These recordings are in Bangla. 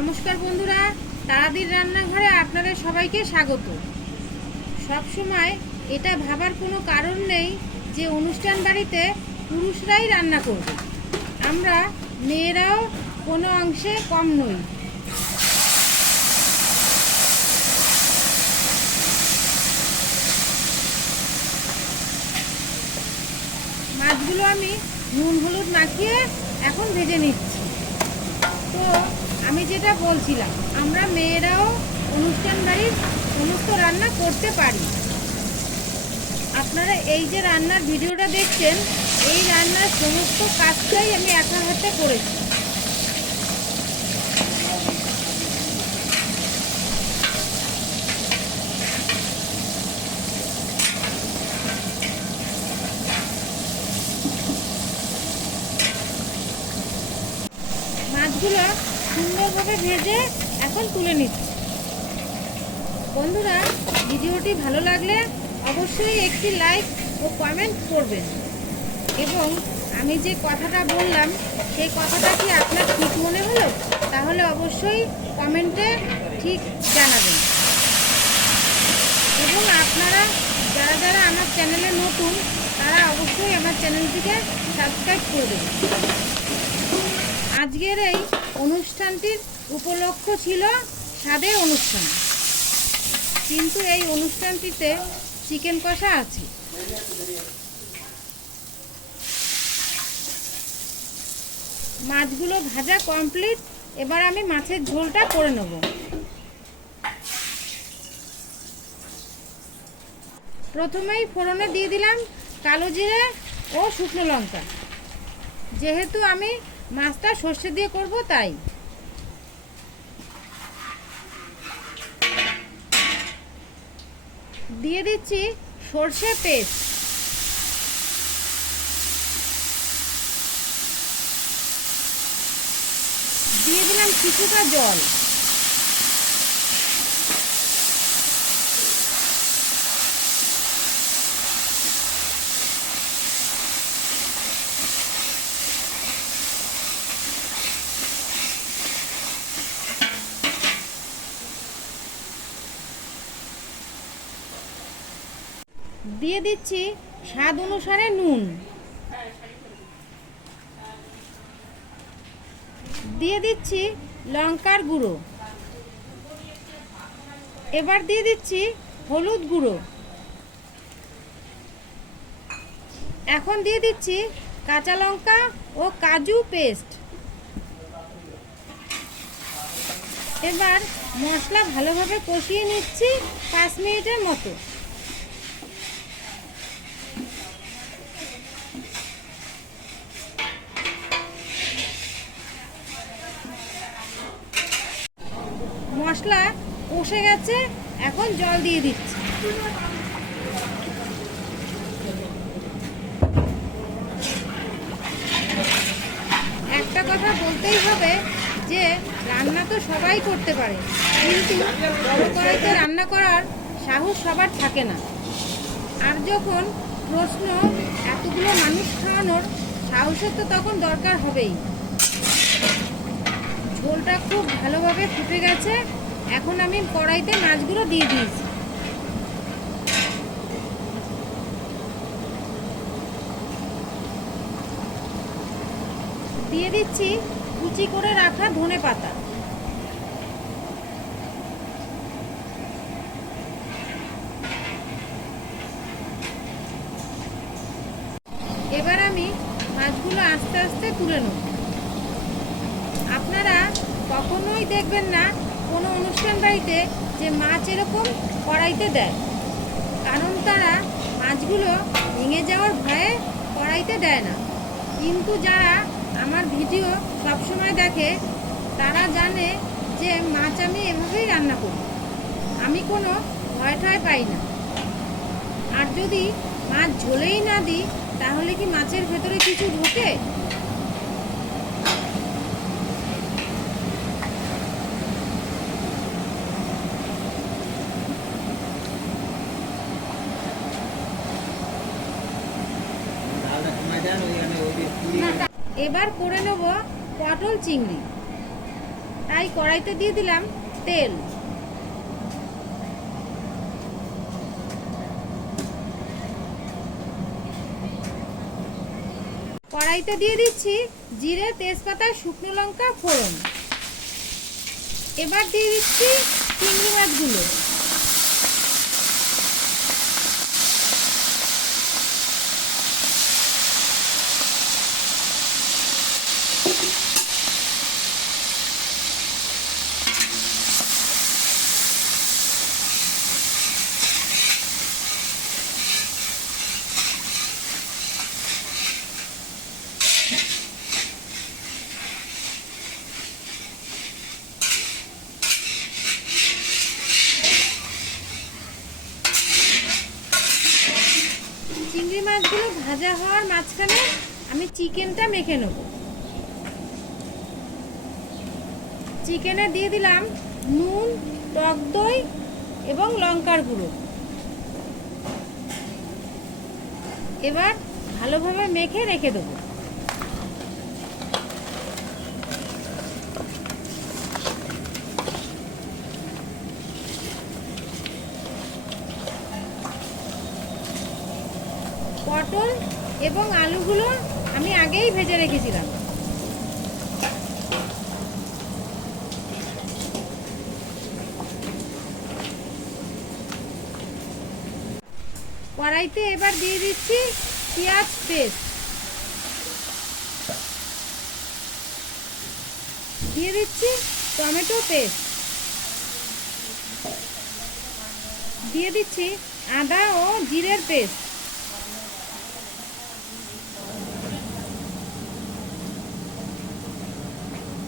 নমস্কার বন্ধুরা, তারাদির রান্নাঘরে আপনাদের সবাইকে স্বাগত। সব সময় এটা ভাবার কোনো কারণ নেই যে অনুষ্ঠান বাড়িতে পুরুষরাই রান্না করবে। আমরা মেয়েরাও কোনো অংশে কম নই। মাছগুলো আমি নুন হলুদ মাখিয়ে এখন ভেজে নিচ্ছি। তো আমি যেটা বলছিলাম, আমরা মেয়েরাও অনুষ্ঠান বাড়ির সমস্ত রান্না করতে পারি। আপনারা এই যে রান্নার ভিডিওটা দেখছেন, এই রান্নার সমস্ত কাজটাই আমি একা হাতে করেছি। মাছগুলো সুন্দরভাবে ভেজে এখন তুলে নিচ্ছি। বন্ধুরা, ভিডিওটি ভালো লাগলে অবশ্যই একটি লাইক ও কমেন্ট করবেন, এবং আমি যে কথাটা বললাম সেই কথাটা কি আপনার ঠিক মনে হলো তাহলে অবশ্যই কমেন্টে ঠিক জানাবেন। এবং আপনারা যারা যারা আমার চ্যানেলে নতুন, তারা অবশ্যই আমার চ্যানেলটিকে সাবস্ক্রাইব করবেন। আজকের এই অনুষ্ঠানটির উপলক্ষ ছিল স্বাদের অনুষ্ঠান, কিন্তু এই অনুষ্ঠানটিতে চিকেন কষা আছে। মাছগুলো ভাজা কমপ্লিট, এবার আমি মাছের ঝোলটা করে নেব। প্রথমেই ফোড়নে দিয়ে দিলাম কালো জিরে ও শুকনো লঙ্কা। যেহেতু আমি মাছটা সর্ষে দিয়ে করব, তাই দিয়ে দিচ্ছি সর্ষে পেস্ট। দিয়ে দিলাম কিছুটা জল। দিয়ে দিচ্ছি স্বাদ অনুসারে নুন। দিয়ে দিচ্ছি লঙ্কার গুঁড়ো। এবার দিয়ে দিচ্ছি হলুদ গুঁড়ো। এখন দিয়ে দিচ্ছি কাঁচা লঙ্কা ও কাজু পেস্ট। এবার মশলা ভালোভাবে কষিয়ে নিচ্ছি 5 মিনিটের মতো। মশলা কষে গেছে, এখন জল দিয়ে দিচ্ছি। একটা কথা বলতেই হবে যে রান্না তো সবাই করতে পারে, কিন্তু বড় কড়াইতে রান্না করার সাহস সবার থাকে না। আর যখন প্রশ্ন এতগুলো মানুষ খাওয়ানোর, সাহসের তো তখন দরকার হবেই। ঝোলটা খুব ভালোভাবে ফুটে গেছে, এখন আমি কড়াইতে মাছগুলো দিয়ে দিয়েছি। দিয়ে দিচ্ছি কুচি করে রাখা ধনেপাতা। এবার আমি মাছগুলো আস্তে আস্তে তুলে নেব। আপনারা কখনোই দেখবেন না কোনো অনুষ্ঠান বাড়িতে যে মাছ এরকম কড়াইতে দেয়, কারণ তারা মাছগুলো ভেঙে যাওয়ার ভয়ে কড়াইতে দেয় না। কিন্তু যারা আমার ভিডিও সবসময় দেখে, তারা জানে যে মাছ আমি এভাবেই রান্না করি। আমি কোনো ভয় ঠয় পাই না। আর যদি মাছ ঝোলেই না দিই, তাহলে কি মাছের ভেতরে কিছু ঢোকে? এবার করে নেব পটল চিংড়ি। তাই কড়াইতে দিয়ে দিলাম তেল। কড়াইতে দিয়ে দিচ্ছি জিরে, তেজপাতা, শুকনো লঙ্কা ফোড়ন। এবার দিয়ে দিচ্ছি চিংড়ি মাছগুলো। চিংড়ি মাছগুলো ভাজা হওয়ার মাঝখানে আমি চিকেনটা মেখে নেব। চিকেনে দিয়ে দিলাম নুন, টক দই এবং লঙ্কার গুঁড়ো। এবার ভালোভাবে মেখে রেখে দেবো। পটল এবং আলুগুলো আমি আগেই ভেজে রেখেছিলাম। কড়াইতে এবার দিয়ে দিচ্ছি পেঁয়াজ পেস্ট, দিয়ে দিচ্ছি টমেটো পেস্ট, দিয়ে দিচ্ছি আদা ও জিরের পেস্ট,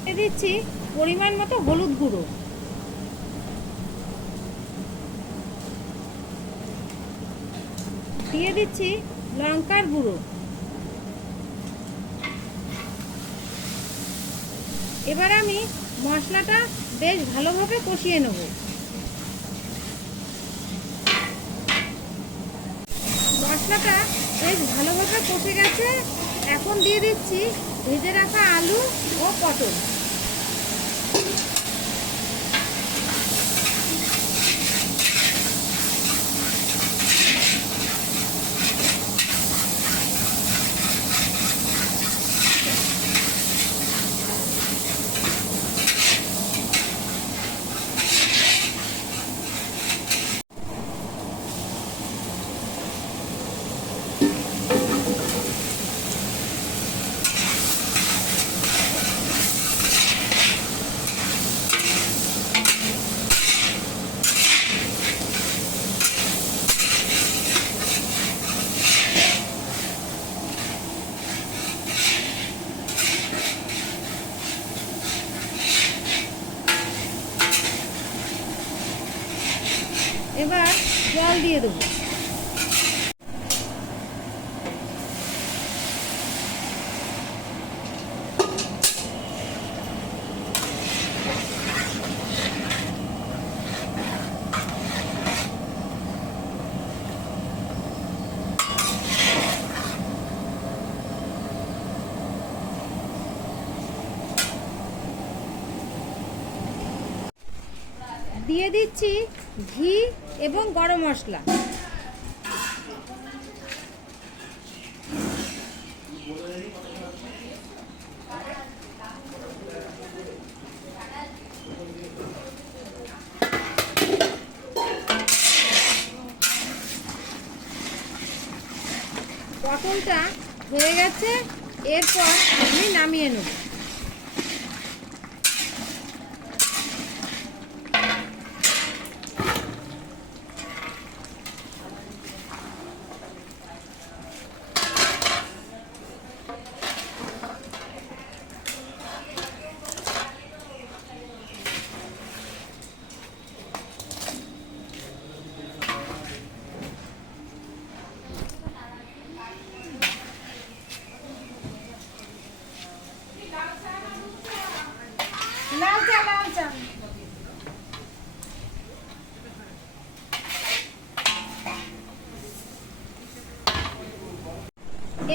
দিয়ে দিচ্ছি পরিমাণ মতো হলুদ গুঁড়ো, দিয়ে দিচ্ছি লঙ্কার গুঁড়ো। এবার আমি মশলাটা বেশ ভালোভাবে কষিয়ে নেব। মশলাটা বেশ ভালোভাবে কষে গেছে। এখন দিয়ে দিচ্ছি ভেজে রাখা আলু ও পটল। এবার জল দিয়ে দেবো। দিয়ে দিচ্ছি ঘি এবং গরম মশলা। পটলটা হয়ে গেছে, এরপর আমি নামিয়ে নেব।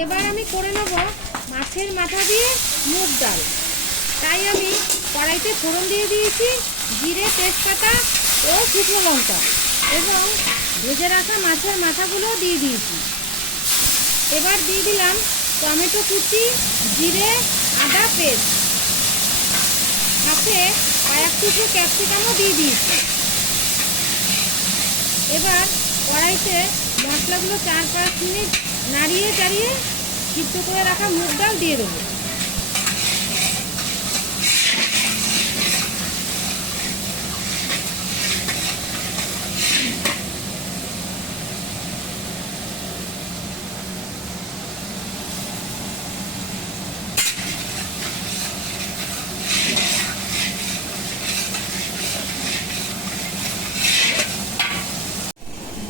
এবার আমি করে নেব মাছের মাথা দিয়ে মুগ ডাল। তাই আমি কড়াইতে ফোড়ন দিয়ে দিয়েছি জিরে, তেজপাতা ও শুকনো লঙ্কা, এবং ভেজে রাখা মাছের মাথাগুলো দিয়ে দিয়েছি। এবার দিয়ে দিলাম টমেটো কুচি, জিরে, আদা পেস্ট, সাথে কয়েক টুকরো ক্যাপসিকামও দিয়ে দিয়েছি। এবার কড়াইতে মশলাগুলো 4-5 মিনিট নাড়িয়ে চাড়িয়ে সিদ্ধ করে রাখা মুগ ডাল দিয়ে দেবো।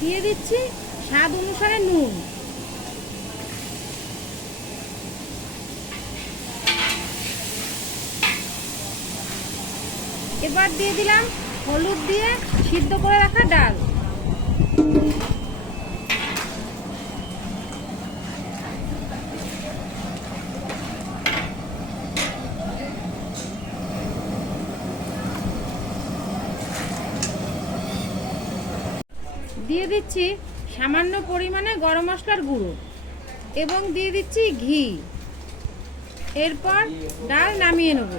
দিয়ে দিচ্ছি স্বাদ অনুসারে নুন। এবার দিয়ে দিলাম হলুদ দিয়ে সিদ্ধ করে রাখা ডাল। দিয়ে দিচ্ছি সামান্য পরিমাণে গরম মশলার গুঁড়ো এবং দিয়ে দিচ্ছি ঘি। এরপর ডাল নামিয়ে নেব।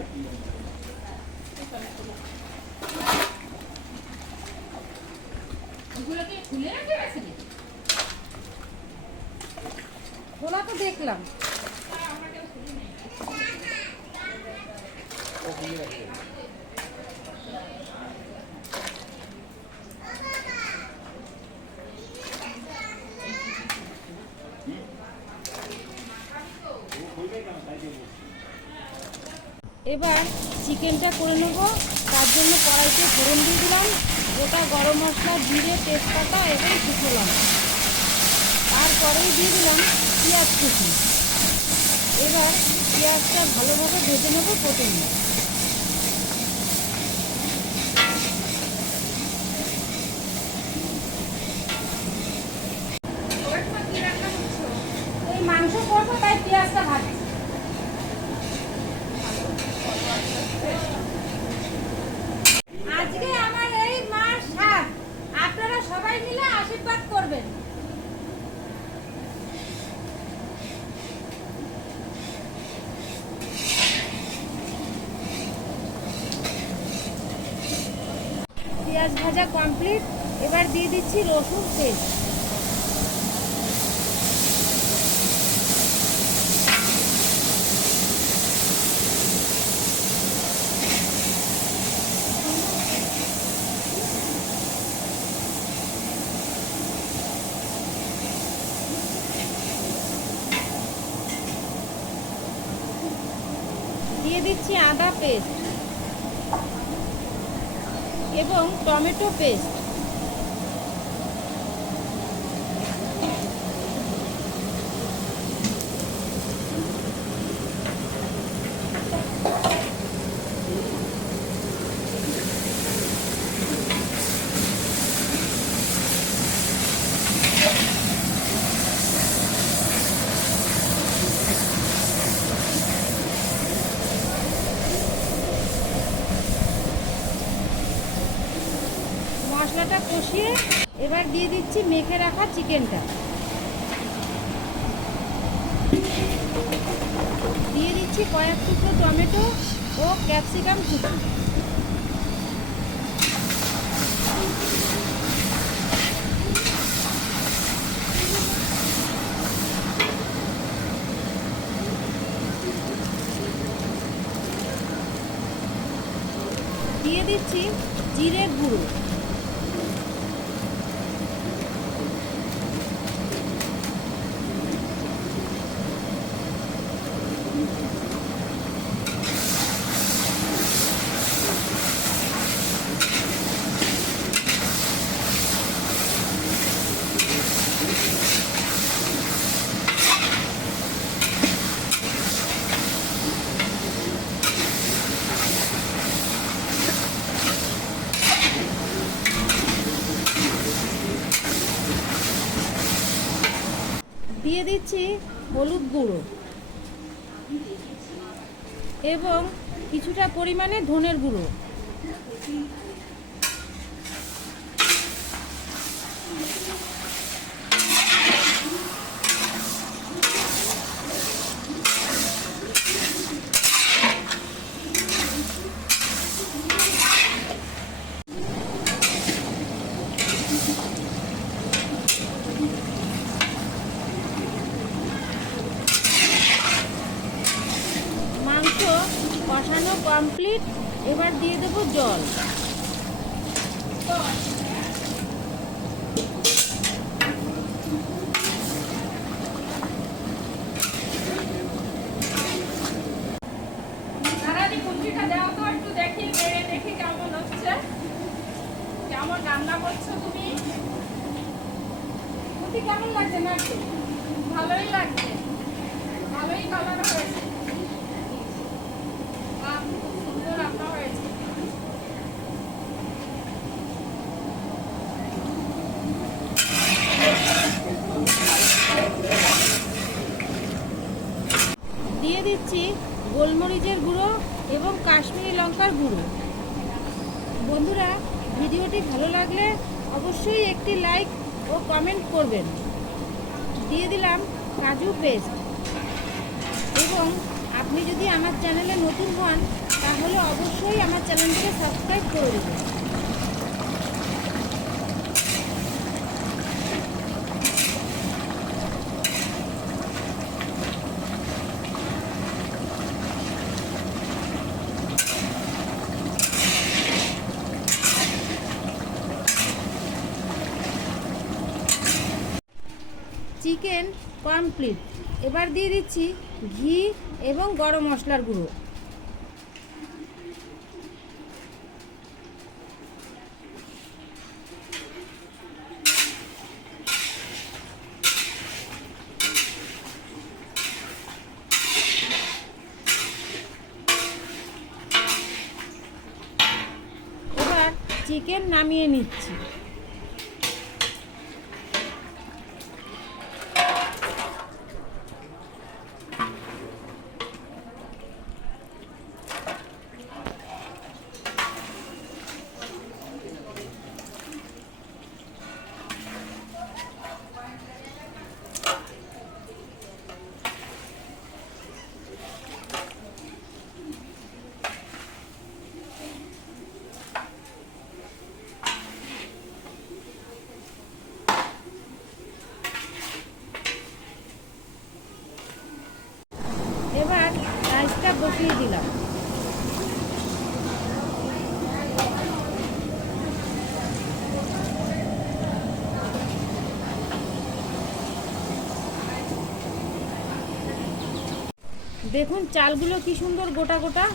খোলা তো দেখলাম। এবার চিকেনটা করে নেব। তার জন্য কড়াইতে ফোড়ন দিয়ে দিলাম গোটা গরম মশলা, জিরে, তেজপাতা এবং শুকনো লঙ্কা। তারপরেই দিয়ে দিলাম পেঁয়াজ কুচি। এবার পেঁয়াজটা ভালোভাবে ভেজে নেব প্রথমে। এই মাংস করবো তাই পেঁয়াজটা ভাজছি। আজকে আমার এই মার স্বাদ, আপনারা সবাই মিলে আশীর্বাদ করবেন। পেঁয়াজ ভাজা কমপ্লিট। এবার দিয়ে দিচ্ছি রসুন পেস্ট। দিয়ে দিচ্ছি আদা পেস্ট এবং টমেটো পেস্ট। মশলাটা কষিয়ে এবার দিয়ে দিচ্ছি মেখে রাখা চিকেনটা। দিয়ে দিচ্ছি কয়েক টুকরো টমেটো ও ক্যাপসিকাম কুচি। দিয়ে দিচ্ছি জিরের গুঁড়ো। দিয়ে দিচ্ছি হলুদ গুঁড়ো এবং কিছুটা পরিমাণে ধনের গুঁড়ো, মাংস কষানো কমপ্লিট। এবার দিয়ে দেবো জল। কেমন রান্না করছো তুমি? কেমন লাগছে? না ভালোই লাগছে, ভালোই কালার হয়েছে, খুব সুন্দর রান্না হয়েছে। দিয়ে দিচ্ছি গোলমরিচের গুঁড়ো এবং কাশ্মীরি লঙ্কার গুঁড়ো। বন্ধুরা, ভিডিওটি ভালো লাগলে অবশ্যই একটি লাইক ও কমেন্ট করবেন। দিয়ে দিলাম কাজু পেস্ট। এবং আপনি যদি আমার চ্যানেলে নতুন হন তাহলে অবশ্যই আমার চ্যানেলটিকে সাবস্ক্রাইব করে দেবেন। Chicken complete. এবার দিয়ে দিচ্ছি ঘি এবং গরম মশলার গুঁড়ো। এবার চিকেন নামিয়ে নিচ্ছি। এবার রাইসটা বসিয়ে দিলাম। দেখুন চালগুলো কি সুন্দর গোটা গোটা।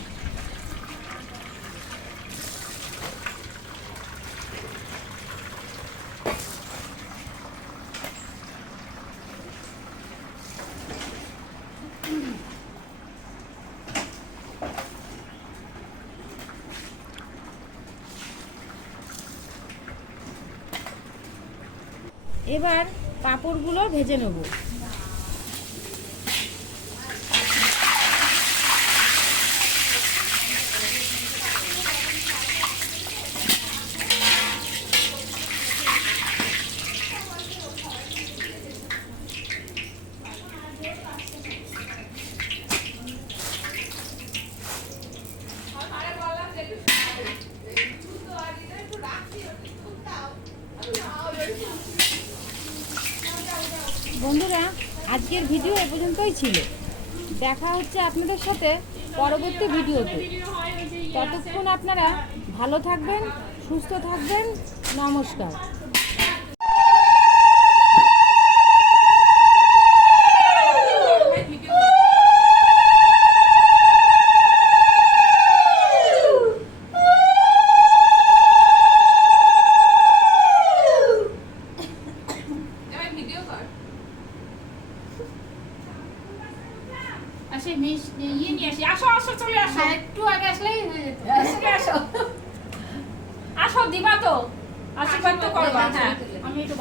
এবার পাঁপড়গুলো ভেজে নেব। বন্ধুরা, আজকের ভিডিও এ পর্যন্তই ছিল। দেখা হচ্ছে আপনাদের সাথে পরবর্তী ভিডিওতে। ততক্ষণ আপনারা ভালো থাকবেন, সুস্থ থাকবেন। নমস্কার। একটু আগে আসলেই হয়ে যেত। আসো দিবা তো, আশীর্বাদ তো করবা। হ্যাঁ, আমি একটু